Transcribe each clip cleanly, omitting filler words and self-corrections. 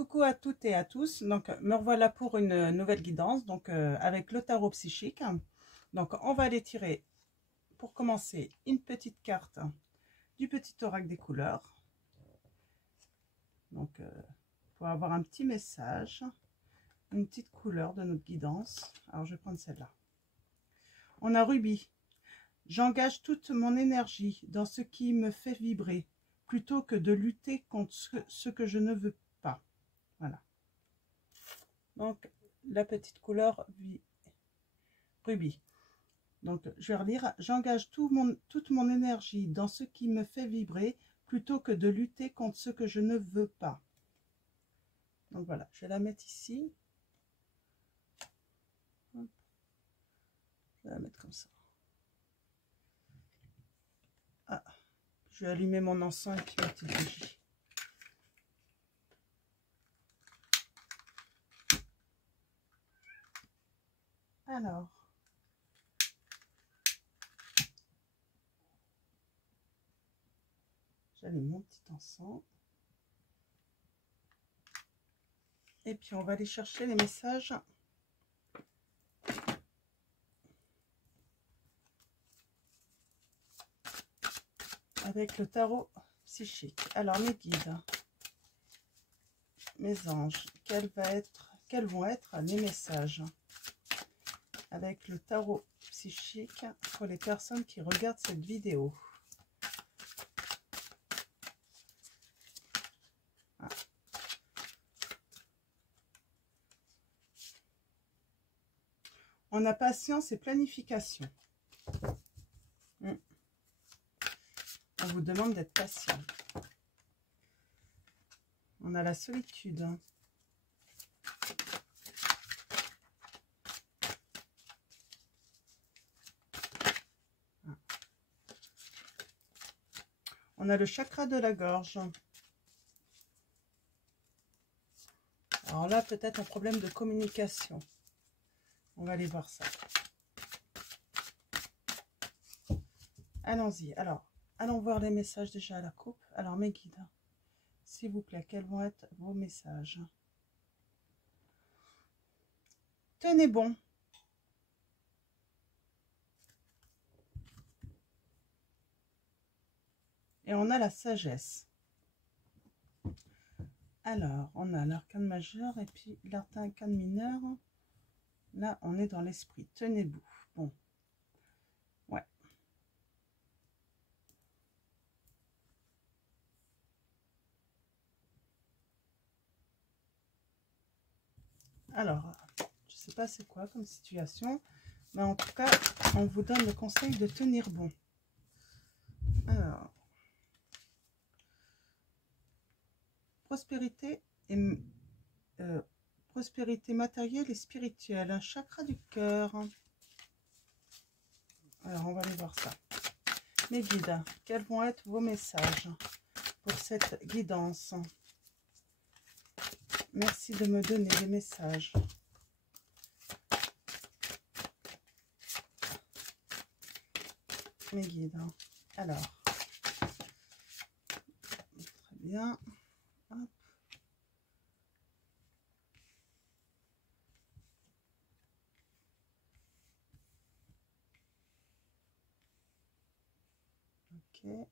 Coucou à toutes et à tous, donc me revoilà pour une nouvelle guidance, donc avec le tarot psychique. Donc on va aller tirer, pour commencer, une petite carte du petit oracle des couleurs. Donc pour avoir un petit message, une petite couleur de notre guidance. Alors je vais prendre celle-là. On a Rubis. J'engage toute mon énergie dans ce qui me fait vibrer, plutôt que de lutter contre ce que je ne veux pas. Voilà. Donc, la petite couleur Rubis. Donc, je vais relire. J'engage toute mon énergie dans ce qui me fait vibrer, plutôt que de lutter contre ce que je ne veux pas. Donc, voilà. Je vais la mettre ici. Hop. Je vais la mettre comme ça. Ah, je vais allumer mon encens et puis ma petite bougie. Alors, j'allume mon petit encens. Et puis, on va aller chercher les messages avec le tarot psychique. Alors, mes guides, mes anges, quels vont être les messages avec le tarot psychique pour les personnes qui regardent cette vidéo? Ah. On a patience et planification. On vous demande d'être patient. On a la solitude. On a le chakra de la gorge. Alors là, peut-être un problème de communication. On va aller voir ça. Allons-y. Alors, allons voir les messages déjà à la coupe. Alors, mes guides, s'il vous plaît, quels vont être vos messages? Tenez bon. Et on a la sagesse. Alors, on a l'arcane majeur et puis l'arcane mineur. Là, on est dans l'esprit. Tenez-vous. Bon. Ouais. Alors, je sais pas c'est quoi comme situation, mais en tout cas, on vous donne le conseil de tenir bon. Alors, prospérité matérielle et spirituelle, un chakra du cœur. Alors, on va aller voir ça. Mes guides, quels vont être vos messages pour cette guidance? Merci de me donner des messages. Mes guides. Alors, très bien. Hop. Ok.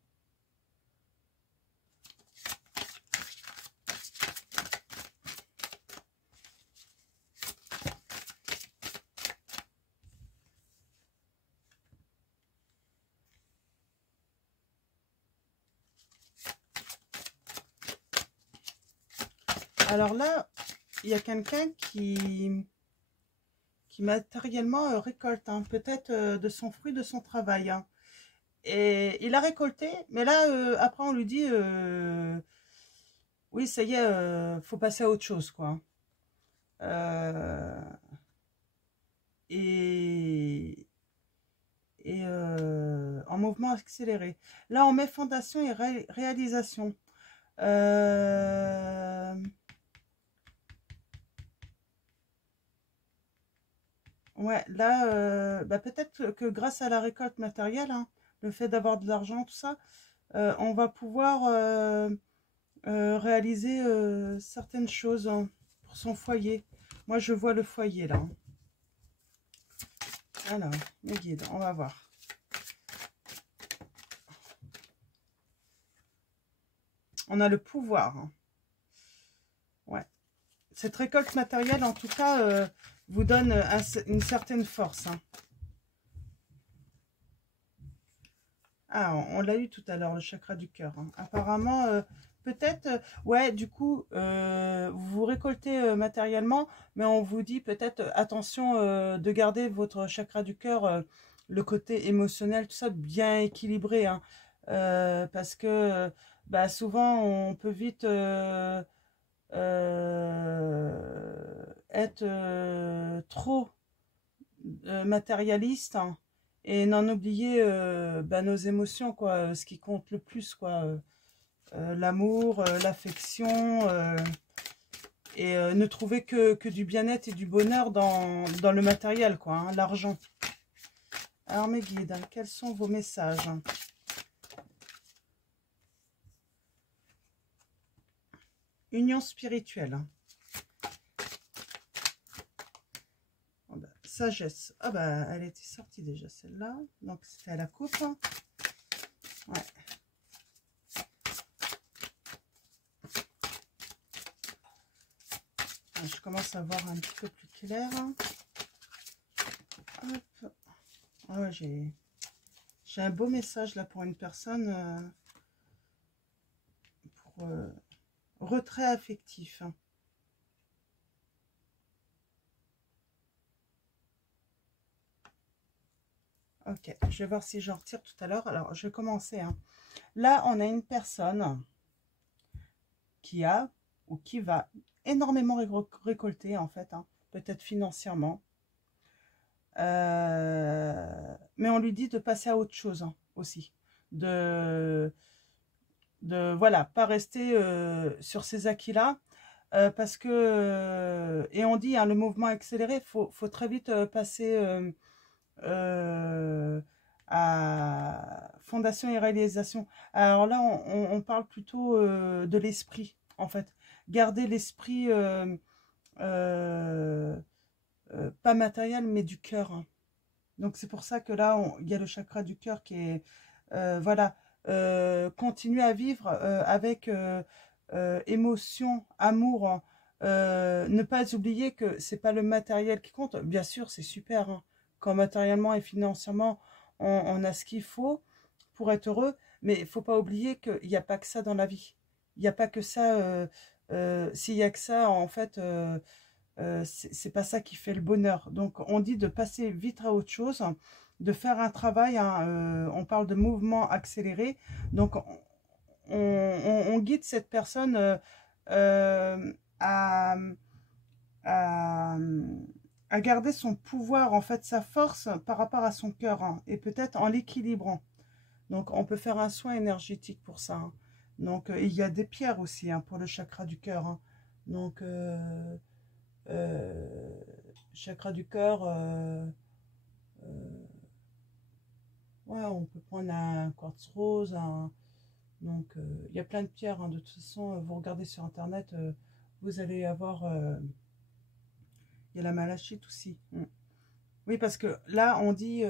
Alors là, il y a quelqu'un qui matériellement récolte, hein, peut-être de son fruit, de son travail. Hein. Et il a récolté, mais là, après, on lui dit, oui, ça y est, faut passer à autre chose, quoi. Et en mouvement accéléré. Là, on met fondation et réalisation. Ouais, là, bah, peut-être que grâce à la récolte matérielle, hein, le fait d'avoir de l'argent, tout ça, on va pouvoir réaliser certaines choses hein, pour son foyer. Moi, je vois le foyer, là. Alors, mes guides, on va voir. On a le pouvoir. Hein. Ouais. Cette récolte matérielle, en tout cas, vous donne une certaine force. Hein. Ah, on l'a eu tout à l'heure, le chakra du cœur. Hein. Apparemment, peut-être, ouais, du coup, vous récoltez matériellement, mais on vous dit peut-être, attention de garder votre chakra du cœur, le côté émotionnel, tout ça, bien équilibré. Hein. Parce que bah, souvent, on peut vite être trop matérialiste hein, et n'en oublier bah, nos émotions, quoi, ce qui compte le plus, quoi, l'amour, l'affection, et ne trouver que du bien-être et du bonheur dans le matériel, quoi, hein, l'argent. Alors mes guides, hein, quels sont vos messages? Union spirituelle. Oh bah, sagesse. Ah bah elle était sortie déjà celle-là. Donc c'était à la coupe. Ouais. Je commence à voir un petit peu plus clair. Hop. Ah ouais, j'ai un beau message là pour une personne. Pour retrait affectif. Ok, je vais voir si j'en retire tout à l'heure. Alors, je vais commencer. Hein. Là, on a une personne qui a ou qui va énormément récolter, en fait, hein, peut-être financièrement. Mais on lui dit de passer à autre chose hein, aussi. Voilà, pas rester sur ces acquis-là. Parce que, et on dit, hein, le mouvement accéléré, faut très vite passer à fondation et réalisation. Alors là, on parle plutôt de l'esprit, en fait. Garder l'esprit, pas matériel, mais du cœur. Hein. Donc c'est pour ça que là, il y a le chakra du cœur qui est, voilà, continuer à vivre avec émotion, amour. Hein. Ne pas oublier que c'est pas le matériel qui compte. Bien sûr, c'est super. Hein. Quand matériellement et financièrement, on a ce qu'il faut pour être heureux. Mais il faut pas oublier qu'il n'y a pas que ça dans la vie. Il n'y a pas que ça. S'il y a que ça, en fait, c'est pas ça qui fait le bonheur. Donc, on dit de passer vite à autre chose, de faire un travail. Hein, on parle de mouvement accéléré. Donc, on guide cette personne à, à, à garder son pouvoir, en fait, sa force par rapport à son cœur, hein, et peut-être en l'équilibrant. Donc, on peut faire un soin énergétique pour ça. Hein. Donc, il y a des pierres aussi hein, pour le chakra du cœur. Hein. Donc, chakra du cœur, ouais, on peut prendre un quartz rose. Donc, il y a plein de pierres. Hein. De toute façon, vous regardez sur Internet, vous allez avoir... il y a la malachite aussi. Mm. Oui, parce que là, on dit...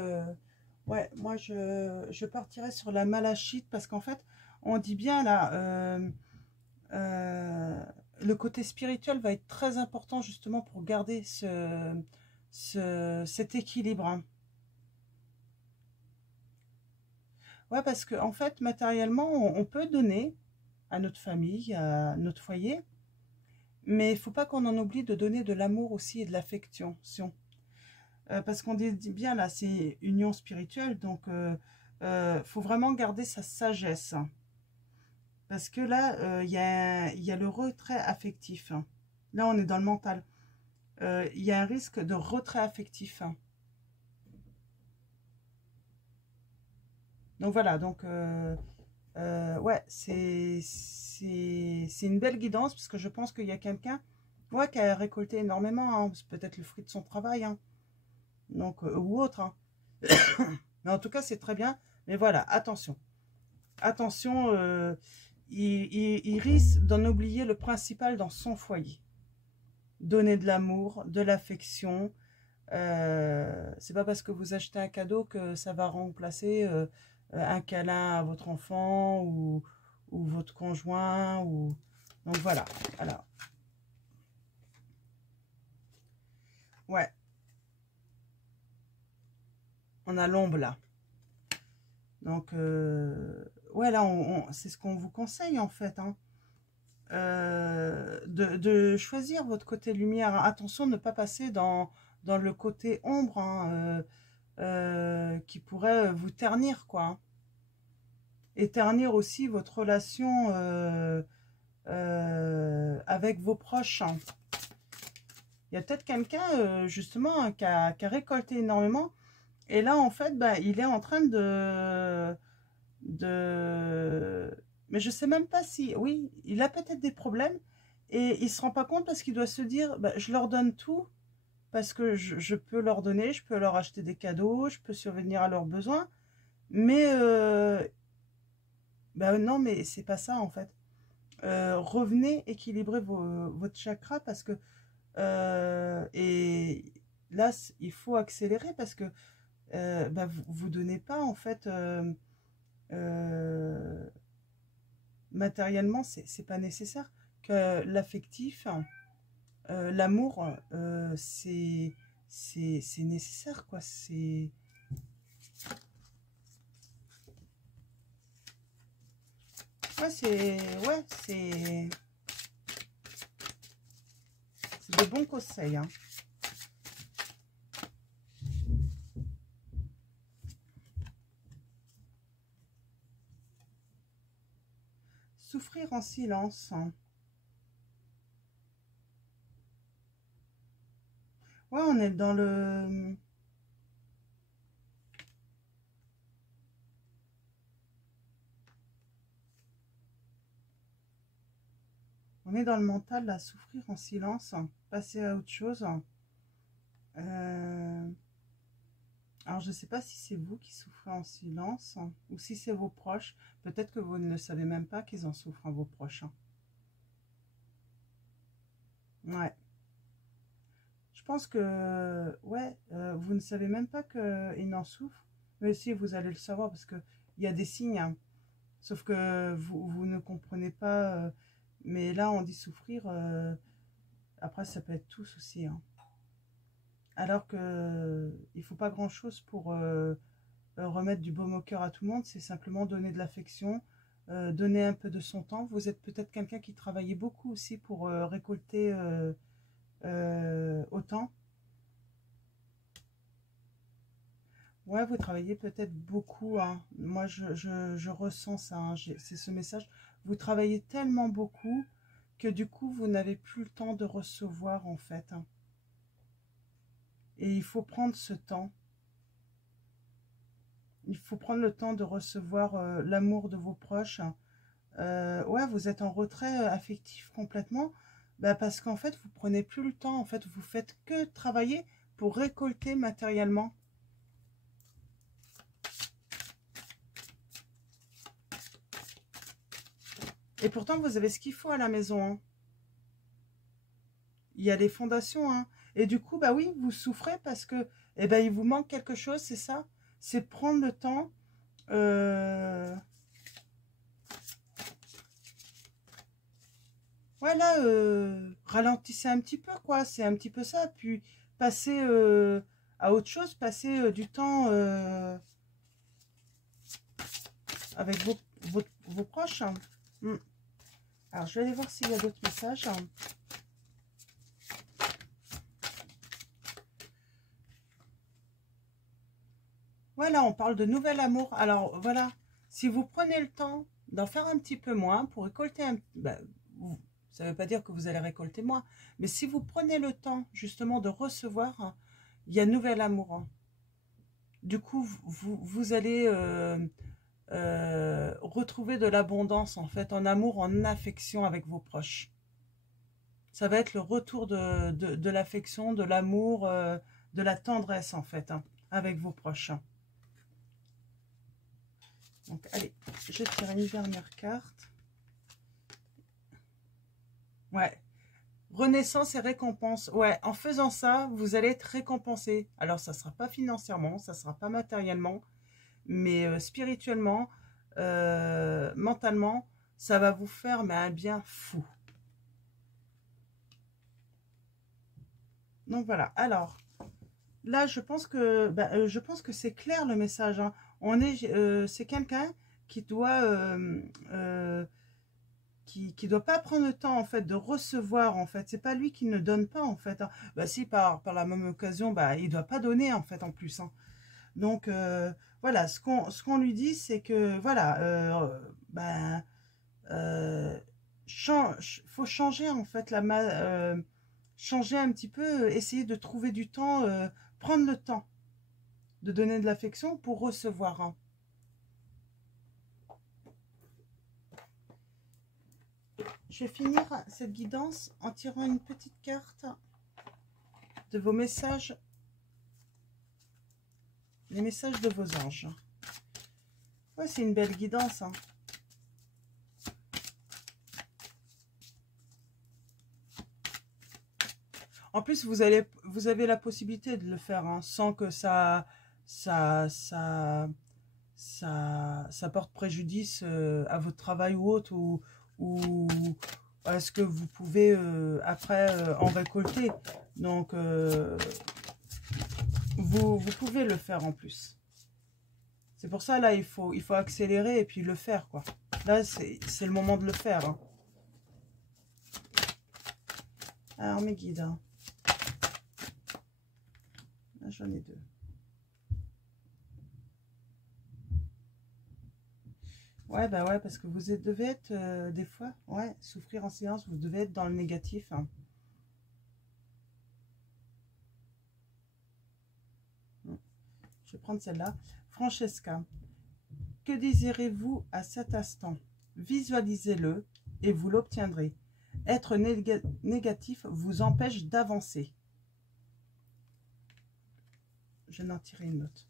ouais, moi, je partirais sur la malachite parce qu'en fait, on dit bien là... le côté spirituel va être très important justement pour garder cet équilibre. Hein. Ouais, parce que en fait, matériellement, on peut donner à notre famille, à notre foyer, mais il ne faut pas qu'on en oublie de donner de l'amour aussi et de l'affection. Parce qu'on dit bien là, c'est union spirituelle, donc faut vraiment garder sa sagesse. Parce que là, il y a le retrait affectif. Hein. Là, on est dans le mental. Il y a un risque de retrait affectif. Hein. Donc voilà, donc ouais, c'est une belle guidance parce que je pense qu'il y a quelqu'un ouais, qui a récolté énormément, hein, c'est peut-être le fruit de son travail, hein, donc, ou autre. Hein. Mais en tout cas, c'est très bien. Mais voilà, attention. Attention, il risque d'en oublier le principal dans son foyer. Donner de l'amour, de l'affection. C'est pas parce que vous achetez un cadeau que ça va remplacer un câlin à votre enfant ou votre conjoint. Donc voilà. Alors, ouais. On a l'ombre là. Donc, ouais, là, c'est ce qu'on vous conseille en fait. Hein. De choisir votre côté lumière. Attention de ne pas passer dans le côté ombre hein, qui pourrait vous ternir, quoi. Hein. Et ternir aussi votre relation avec vos proches. Hein. Il y a peut-être quelqu'un, justement, hein, qui a récolté énormément. Et là, en fait, bah, il est en train mais je sais même pas si... Oui, il a peut-être des problèmes. Et il se rend pas compte parce qu'il doit se dire, bah, je leur donne tout. Parce que je peux leur donner, je peux leur acheter des cadeaux, je peux survenir à leurs besoins. Mais, bah, non, mais c'est pas ça, en fait. Revenez équilibrer votre chakra parce que... et là, il faut accélérer parce que bah, vous donnez pas en fait matériellement, c'est pas nécessaire. Que l'affectif, l'amour, c'est nécessaire quoi. C'est ouais, c'est de bons conseils. Hein. Souffrir en silence. Ouais, on est dans le... On est dans le mental, là, souffrir en silence, passer à autre chose. Alors, je ne sais pas si c'est vous qui souffrez en silence ou si c'est vos proches. Peut-être que vous ne le savez même pas qu'ils en souffrent, vos proches. Ouais. Je pense que, ouais, vous ne savez même pas qu'ils n'en souffrent. Mais si, vous allez le savoir parce qu'il y a des signes. Hein. Sauf que vous ne comprenez pas. Mais là, on dit souffrir. Après, ça peut être tous aussi. Hein. Alors que il faut pas grand-chose pour remettre du baume au cœur à tout le monde. C'est simplement donner de l'affection, donner un peu de son temps. Vous êtes peut-être quelqu'un qui travaillait beaucoup aussi pour récolter autant. Ouais, vous travaillez peut-être beaucoup. Hein. Moi, je ressens ça. Hein. C'est ce message. Vous travaillez tellement beaucoup que du coup, vous n'avez plus le temps de recevoir, en fait. Hein. Et il faut prendre ce temps. Il faut prendre le temps de recevoir l'amour de vos proches. Ouais, vous êtes en retrait affectif complètement. Bah, parce qu'en fait, vous prenez plus le temps. En fait, vous faites que travailler pour récolter matériellement. Et pourtant, vous avez ce qu'il faut à la maison. Hein. Il y a les fondations. Hein. Et du coup, bah oui, vous souffrez parce que eh ben, il vous manque quelque chose, c'est ça. C'est prendre le temps. Voilà, ralentissez un petit peu, quoi. C'est un petit peu ça. Puis passez à autre chose, passez du temps avec vos proches. Hein. Alors, je vais aller voir s'il y a d'autres messages. Hein. Voilà, on parle de nouvel amour. Alors, voilà, si vous prenez le temps d'en faire un petit peu moins pour récolter un... Ben, ça ne veut pas dire que vous allez récolter moins, mais si vous prenez le temps, justement, de recevoir, hein, il y a nouvel amour. Hein. Du coup, vous allez retrouver de l'abondance, en fait, en amour, en affection avec vos proches. Ça va être le retour de l'affection, de l'amour, de la tendresse, en fait, hein, avec vos proches. Donc, allez, je tire une dernière carte. Ouais. Renaissance et récompense. Ouais, en faisant ça, vous allez être récompensé. Alors, ça ne sera pas financièrement, ça ne sera pas matériellement, mais spirituellement, mentalement, ça va vous faire mais un bien fou. Donc voilà. Alors, là, je pense que c'est clair le message, hein. C'est quelqu'un qui doit qui doit pas prendre le temps en fait de recevoir en fait. C'est pas lui qui ne donne pas en fait, hein. Bah si par la même occasion, bah il doit pas donner en fait en plus, hein. Donc voilà, ce qu'on lui dit, c'est que voilà, euh, faut changer en fait changer un petit peu, essayer de trouver du temps, prendre le temps de donner de l'affection pour recevoir, hein. Je vais finir cette guidance en tirant une petite carte de vos messages, les messages de vos anges. Ouais, c'est une belle guidance, hein. En plus, vous avez la possibilité de le faire, hein, sans que ça, ça, ça porte préjudice à votre travail ou autre, ou à ce que vous pouvez après en récolter. Donc, vous pouvez le faire en plus. C'est pour ça, là, il faut accélérer et puis le faire, quoi. Là, c'est le moment de le faire, hein. Alors, mes guides, hein. Là, j'en ai deux. Ouais, bah ouais, parce que devez être, des fois, ouais, souffrir en silence, vous devez être dans le négatif, hein. Je vais prendre celle-là. Francesca, que désirez-vous à cet instant? Visualisez-le et vous l'obtiendrez. Être négatif vous empêche d'avancer. Je vais en tirer une autre.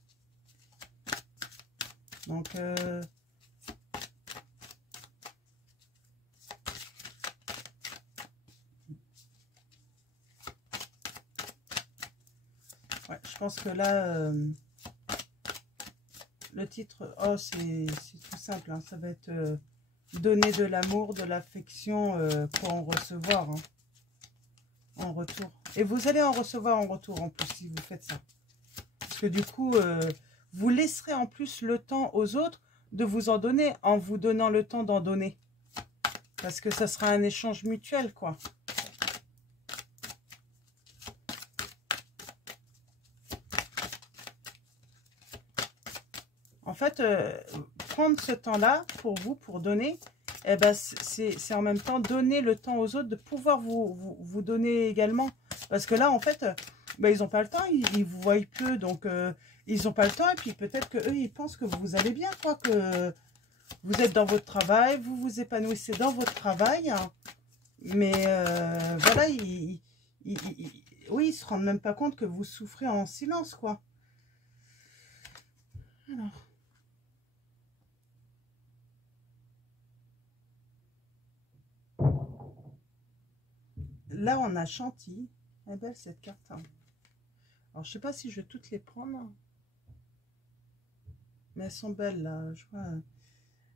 Donc, ouais, je pense que là, le titre, oh, c'est tout simple, hein, ça va être donner de l'amour, de l'affection pour en recevoir, hein, en retour. Et vous allez en recevoir en retour en plus si vous faites ça. Parce que du coup, vous laisserez en plus le temps aux autres de vous en donner en vous donnant le temps d'en donner. Parce que ça sera un échange mutuel, quoi. En fait, prendre ce temps-là pour vous, pour donner, eh ben, c'est en même temps donner le temps aux autres de pouvoir vous donner également. Parce que là, en fait, ben, ils n'ont pas le temps, ils vous voient peu, donc ils n'ont pas le temps. Et puis peut-être qu'eux, ils pensent que vous allez bien, quoi, que vous êtes dans votre travail, vous vous épanouissez dans votre travail. Hein. Mais voilà, oui, ils se rendent même pas compte que vous souffrez en silence, quoi. Alors. Là, on a Chantilly. Elle est belle cette carte. Hein. Alors, je sais pas si je vais toutes les prendre. Mais elles sont belles, là.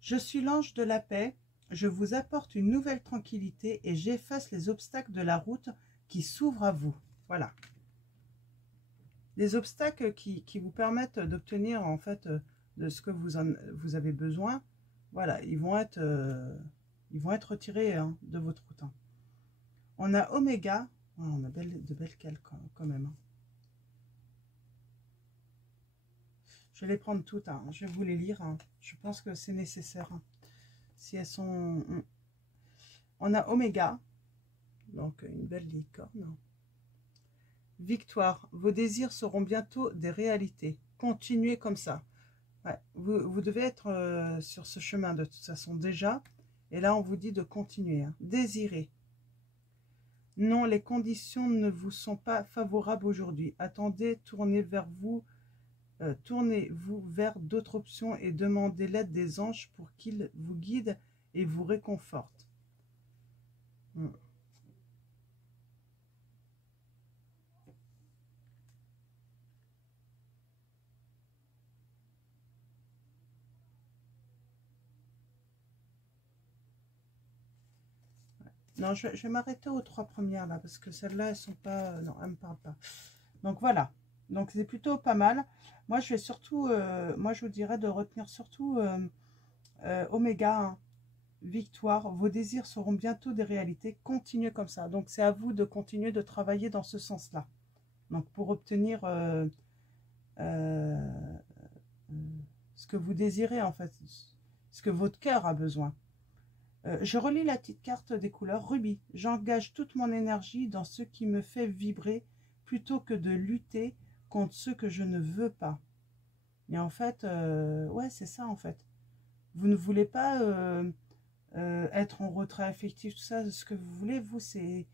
Je suis l'ange de la paix. Je vous apporte une nouvelle tranquillité et j'efface les obstacles de la route qui s'ouvrent à vous. Voilà. Les obstacles qui vous permettent d'obtenir, en fait, de ce que vous avez besoin. Voilà, ils vont être retirés, hein, de votre route. Hein. On a Oméga. Oh, on a de belles cales quand même. Hein. Je vais les prendre toutes. Hein. Je vais vous les lire. Hein. Je pense que c'est nécessaire. Hein. Si elles sont... On a Oméga. Donc, une belle licorne. Victoire. Vos désirs seront bientôt des réalités. Continuez comme ça. Ouais, vous devez être sur ce chemin de toute façon déjà. Et là, on vous dit de continuer. Hein. Désirez. Non, les conditions ne vous sont pas favorables aujourd'hui. Attendez, tournez-vous vers d'autres options et demandez l'aide des anges pour qu'ils vous guident et vous réconfortent. Non, je vais m'arrêter aux 3 premières là, parce que celles-là, elles sont pas... non, elles me parlent pas. Donc voilà. Donc c'est plutôt pas mal. Moi, je vais surtout... moi, je vous dirais de retenir surtout Oméga 1. Victoire, vos désirs seront bientôt des réalités. Continuez comme ça. Donc c'est à vous de continuer de travailler dans ce sens-là. Donc pour obtenir ce que vous désirez en fait, ce que votre cœur a besoin. Je relis la petite carte des couleurs rubis. J'engage toute mon énergie dans ce qui me fait vibrer plutôt que de lutter contre ce que je ne veux pas. Et en fait, ouais, c'est ça en fait. Vous ne voulez pas être en retrait affectif, tout ça, ce que vous voulez, vous, c'est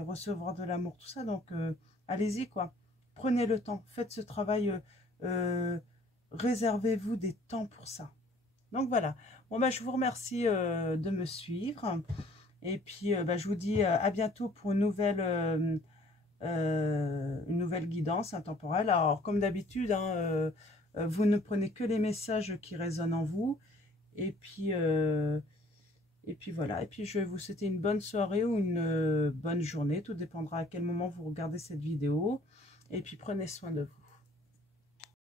recevoir de l'amour, tout ça. Donc, allez-y, quoi. Prenez le temps, faites ce travail, réservez-vous des temps pour ça. Donc, voilà. Bon, bah, je vous remercie de me suivre. Et puis, bah, je vous dis à bientôt pour une nouvelle guidance intemporelle. Alors, comme d'habitude, hein, vous ne prenez que les messages qui résonnent en vous. Et puis voilà. Et puis, je vais vous souhaiter une bonne soirée ou une bonne journée. Tout dépendra à quel moment vous regardez cette vidéo. Et puis, prenez soin de vous.